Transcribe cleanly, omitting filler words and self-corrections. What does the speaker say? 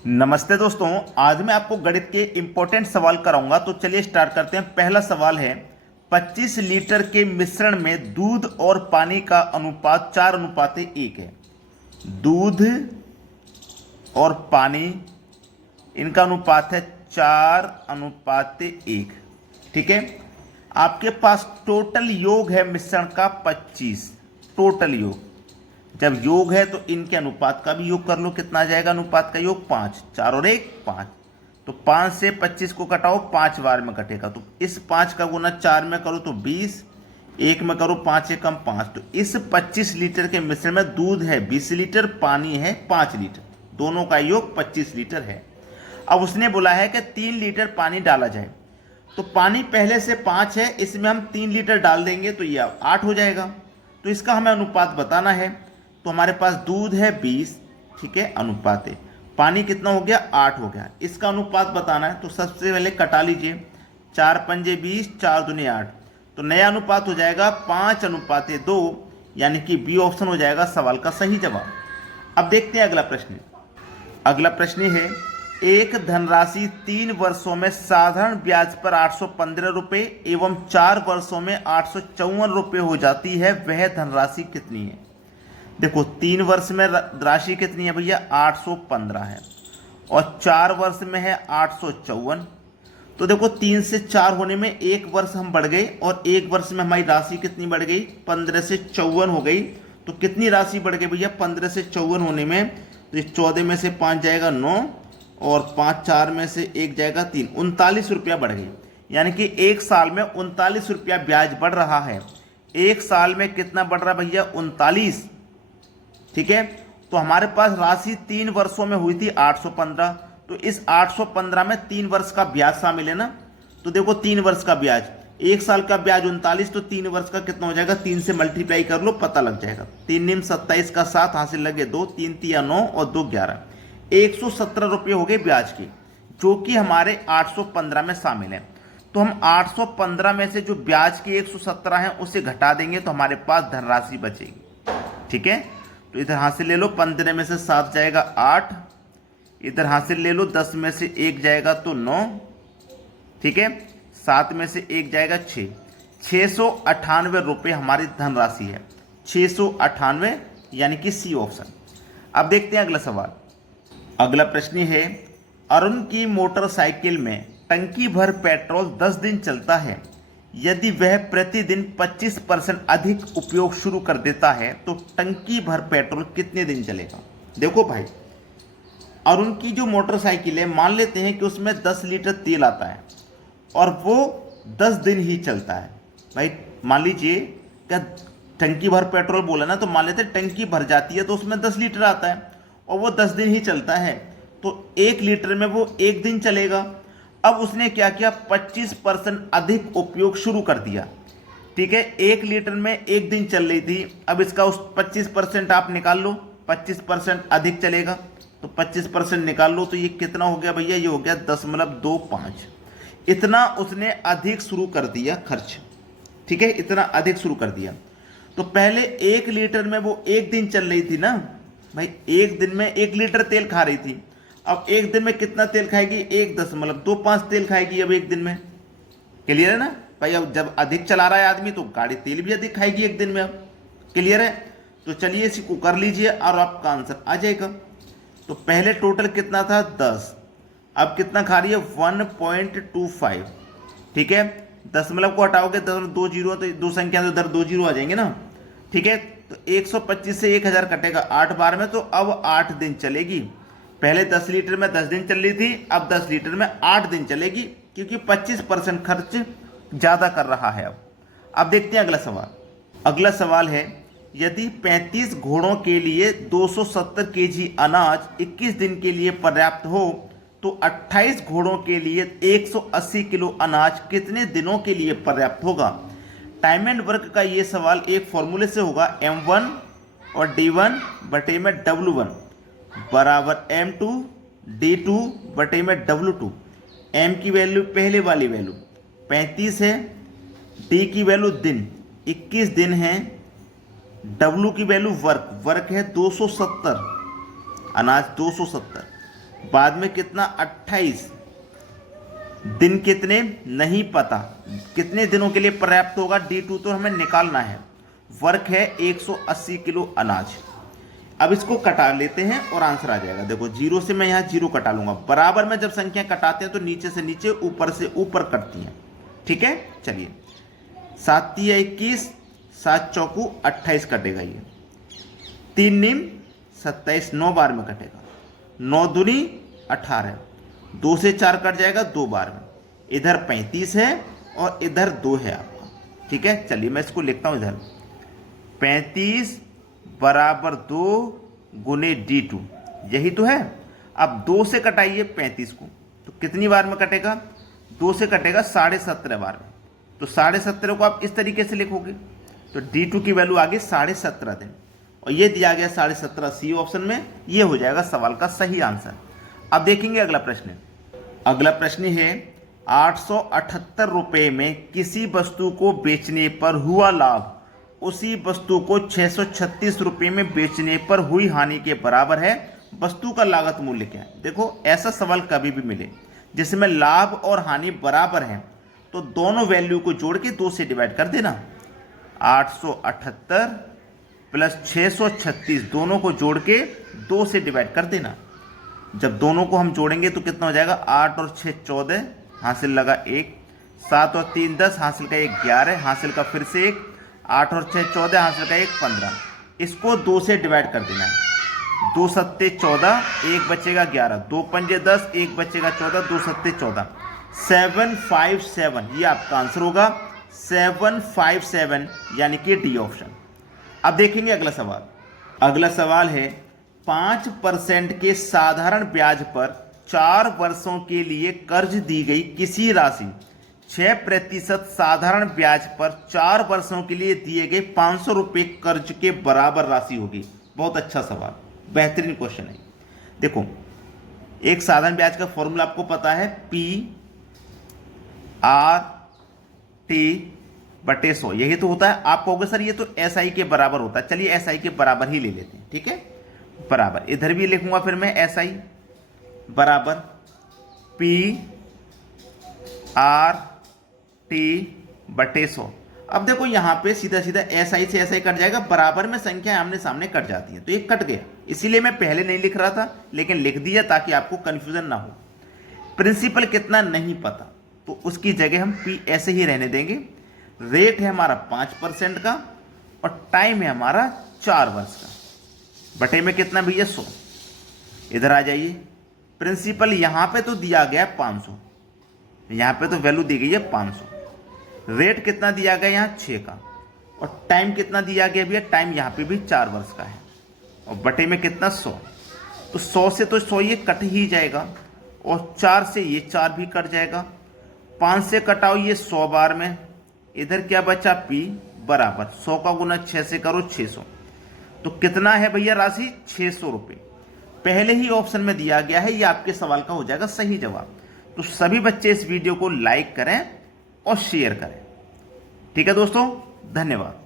नमस्ते दोस्तों, आज मैं आपको गणित के इंपॉर्टेंट सवाल कराऊंगा। तो चलिए स्टार्ट करते हैं। पहला सवाल है, 25 लीटर के मिश्रण में दूध और पानी का अनुपात 4:1 है। दूध और पानी, इनका अनुपात है 4:1। ठीक है। आपके पास टोटल योग है मिश्रण का 25। टोटल योग, जब योग है तो इनके अनुपात का भी योग कर लो। कितना आ जाएगा अनुपात का योग? 5। 4 और 1 5। तो 5 से 25 को घटाओ, 5 बार में घटेगा। तो इस 5 का गुना 4 में करो तो 20, 1 में करो 5 एकम 5। तो इस 25 लीटर के मिश्रण में दूध है 20 लीटर, पानी है 5 लीटर। दोनों का योग 25 लीटर है। अब उसने बोला है कि 3 लीटर पानी डाला जाए। तो पानी पहले से 5 है, इसमें हम 3 लीटर डाल देंगे तो ये 8 हो जाएगा। तो इसका हमें अनुपात बताना है। तो हमारे पास दूध है 20, ठीक है, अनुपात है। पानी कितना हो गया? 8 हो गया। इसका अनुपात बताना है। तो सबसे पहले कटा लीजिए, 4 पंजे 20, 4 दूनी 8। तो नया अनुपात हो जाएगा 5:2, यानी कि बी ऑप्शन हो जाएगा सवाल का सही जवाब। अब देखते हैं अगला प्रश्न। अगला प्रश्न है, एक धनराशि 3 वर्षों में साधारण ब्याज पर 815 रुपये एवं 4 वर्षों में 854 रुपये हो जाती है, वह धनराशि कितनी है? देखो, 3 वर्ष में राशि कितनी है भैया? 815 है, और 4 वर्ष में है 854। तो देखो, 3 से 4 होने में 1 वर्ष हम बढ़ गए, और 1 वर्ष में हमारी राशि कितनी बढ़ गई? 15 से 54 हो गई। तो कितनी राशि बढ़ गई भैया 15 से 54 होने में? तो इस 14 में से 5 जाएगा 9, और 5 4 में से 1 जाएगा 3, 39 रुपया बढ़ गई। यानी कि 1 साल में 39 रुपया ब्याज बढ़ रहा है। 1 साल में कितना बढ़ रहा है भैया? 39। ठीक है। तो हमारे पास राशि 3 वर्षों में हुई थी 815। तो इस 815 में 3 वर्ष का ब्याज शामिल है ना। तो देखो, 3 वर्ष का ब्याज, 1 साल का ब्याज 39, तो 3 वर्ष का कितना हो जाएगा? 3 से मल्टीप्लाई कर लो, पता लग जाएगा। 3 निम 27 का 7 हासिल लगे 2, 3 तिया 9 और 2 11, 117 रुपये हो गए ब्याज के, जो कि हमारे 815 में शामिल है। तो हम 815 में से जो ब्याज के 117 है उसे घटा देंगे तो हमारे पास धनराशि बचेगी। ठीक है। तो इधर हासिल ले लो, 15 में से 7 जाएगा 8, इधर हासिल ले लो, 10 में से 1 जाएगा तो 9, ठीक है, 7 में से 1 जाएगा 6। 698 रुपये हमारी धनराशि है। 698, यानी कि सी ऑप्शन। अब देखते हैं अगला सवाल। अगला प्रश्न है, अरुण की मोटरसाइकिल में टंकी भर पेट्रोल 10 दिन चलता है। यदि वह प्रतिदिन 25% अधिक उपयोग शुरू कर देता है तो टंकी भर पेट्रोल कितने दिन चलेगा? देखो भाई, अरुण की जो मोटरसाइकिल है, मान लेते हैं कि उसमें 10 लीटर तेल आता है और वो 10 दिन ही चलता है। भाई मान लीजिए, क्या टंकी भर पेट्रोल बोला ना, तो मान लेते हैं टंकी भर जाती है तो उसमें 10 लीटर आता है और वो 10 दिन ही चलता है। तो 1 लीटर में वो 1 दिन चलेगा। अब उसने क्या किया? 25% अधिक उपयोग शुरू कर दिया। ठीक है, 1 लीटर में 1 दिन चल रही थी, अब इसका उस 25% आप निकाल लो, 25% अधिक चलेगा। तो 25% निकाल लो, तो ये कितना हो गया भैया? ये हो गया 10.25। इतना उसने अधिक शुरू कर दिया खर्च। ठीक है, इतना अधिक शुरू कर दिया। तो पहले 1 लीटर में वो 1 दिन चल रही थी ना भाई, 1 दिन में 1 लीटर तेल खा रही थी। अब 1 दिन में कितना तेल खाएगी? 1.25 तेल खाएगी अब 1 दिन में। क्लियर है ना भाई? अब जब अधिक चला रहा है आदमी तो गाड़ी तेल भी अधिक खाएगी 1 दिन में। अब क्लियर है? तो चलिए इसको कर लीजिए और आपका आंसर आ जाएगा। तो पहले टोटल कितना था? 10। अब कितना खा रही है? 1.25। ठीक है, दशमलव को हटाओगे, 2 जीरो, तो 2 संख्या, तो इधर 2 जीरो आ जाएंगे ना। ठीक है, तो 125 से 1000 कटेगा 8 बार में, तो अब 8 दिन चलेगी। पहले 10 लीटर में 10 दिन चल रही थी, अब 10 लीटर में 8 दिन चलेगी, क्योंकि 25% खर्च ज़्यादा कर रहा है। अब देखते हैं अगला सवाल। अगला सवाल है, यदि 35 घोड़ों के लिए 270 केजी अनाज 21 दिन के लिए पर्याप्त हो तो 28 घोड़ों के लिए 180 किलो अनाज कितने दिनों के लिए पर्याप्त होगा? टाइम एंड वर्क का ये सवाल एक फॉर्मूले से होगा, M1 और D1 बटे में W1 बराबर M2 D2 बटे में W2। M की वैल्यू पहले वाली वैल्यू 35 है, D की वैल्यू दिन 21 दिन है, W की वैल्यू वर्क है 270, अनाज 270। बाद में कितना 28 दिन कितने नहीं पता, कितने दिनों के लिए पर्याप्त होगा D2 तो हमें निकालना है। वर्क है 180 किलो अनाज। अब इसको कटा लेते हैं और आंसर आ जाएगा। देखो जीरो से मैं यहाँ जीरो कटा लूंगा, बराबर में जब संख्या कटाते हैं तो नीचे से नीचे ऊपर से ऊपर कटती हैं, ठीक है। चलिए 7 तिया 21, 7 चौकू 28 कटेगा, ये 3 नीम 27, 9 बार में कटेगा, 9 दूनी 18, 2 से 4 कट जाएगा 2 बार में, इधर 35 है और इधर 2 है आपका, ठीक है। चलिए मैं इसको लिखता हूँ इधर 35 बराबर 2 गुने D2, यही तो है। अब 2 से कटाइए 35 को, तो कितनी बार में कटेगा, 2 से कटेगा 17.5 बार में, तो 17.5 को आप इस तरीके से लिखोगे तो D2 की वैल्यू आ गई 17.5 दिन, और ये दिया गया 17.5 सी ऑप्शन में, ये हो जाएगा सवाल का सही आंसर। अब देखेंगे अगला प्रश्न। अगला प्रश्न है 878 रुपये में किसी वस्तु को बेचने पर हुआ लाभ उसी वस्तु को 636 रुपये में बेचने पर हुई हानि के बराबर है, वस्तु का लागत मूल्य क्या है। देखो ऐसा सवाल कभी भी मिले जिसमें लाभ और हानि बराबर हैं तो दोनों वैल्यू को जोड़ के 2 से डिवाइड कर देना। 878 प्लस 636 दोनों को जोड़ के 2 से डिवाइड कर देना। जब दोनों को हम जोड़ेंगे तो कितना हो जाएगा, 8 और 6 14, हासिल लगा 1, 7 और 3 10, हासिल का 1 11, हासिल का फिर से 1, 8 और 6 14, हासिल का 1 15। इसको 2 से डिवाइड कर देना है। 2 सत्ते 14, 1 बचेगा 11, 2 पंजे 10, 1 बचेगा 14, 2 सत्ते 14, 757, ये आपका आंसर होगा 757, यानी कि डी ऑप्शन। अब देखेंगे अगला सवाल। अगला सवाल है 5% के साधारण ब्याज पर 4 वर्षों के लिए कर्ज दी गई किसी राशि 6% साधारण ब्याज पर 4 वर्षों के लिए दिए गए 500 रुपये कर्ज के बराबर राशि होगी। बहुत अच्छा सवाल, बेहतरीन क्वेश्चन है। देखो एक साधारण ब्याज का फॉर्मूला आपको पता है, P/100, यही तो होता है। आप कहोगे सर ये तो SI के बराबर होता है, चलिए SI के बराबर ही ले लेते हैं, ठीक है। बराबर इधर भी लिखूंगा फिर मैं SI बराबर P/100। अब देखो यहां पे सीधा सीधा SI से SI कट जाएगा, बराबर में संख्या आमने सामने कट जाती है तो ये कट गया, इसीलिए मैं पहले नहीं लिख रहा था लेकिन लिख दिया ताकि आपको कंफ्यूजन ना हो। प्रिंसिपल कितना नहीं पता तो उसकी जगह हम P ऐसे ही रहने देंगे। रेट है हमारा 5% का और टाइम है हमारा 4 वर्ष का, बटे में कितना भैया 100। इधर आ जाइए, प्रिंसिपल यहां पे तो दिया गया 500, यहां पे तो वैल्यू दी गई है 500, रेट कितना दिया गया यहाँ 6 का, और टाइम कितना दिया गया भैया, टाइम यहाँ पे भी 4 वर्ष का है, और बटे में कितना 100। तो 100 से तो 100 ये कट ही जाएगा, और 4 से ये 4 भी कट जाएगा, 5 से कटाओ ये 100 बार में, इधर क्या बचा P बराबर 100 का गुना 6 से करो 600। तो कितना है भैया राशि 600 रुपये, पहले ही ऑप्शन में दिया गया है, ये आपके सवाल का हो जाएगा सही जवाब। तो सभी बच्चे इस वीडियो को लाइक करें और शेयर करें, ठीक है दोस्तों, धन्यवाद।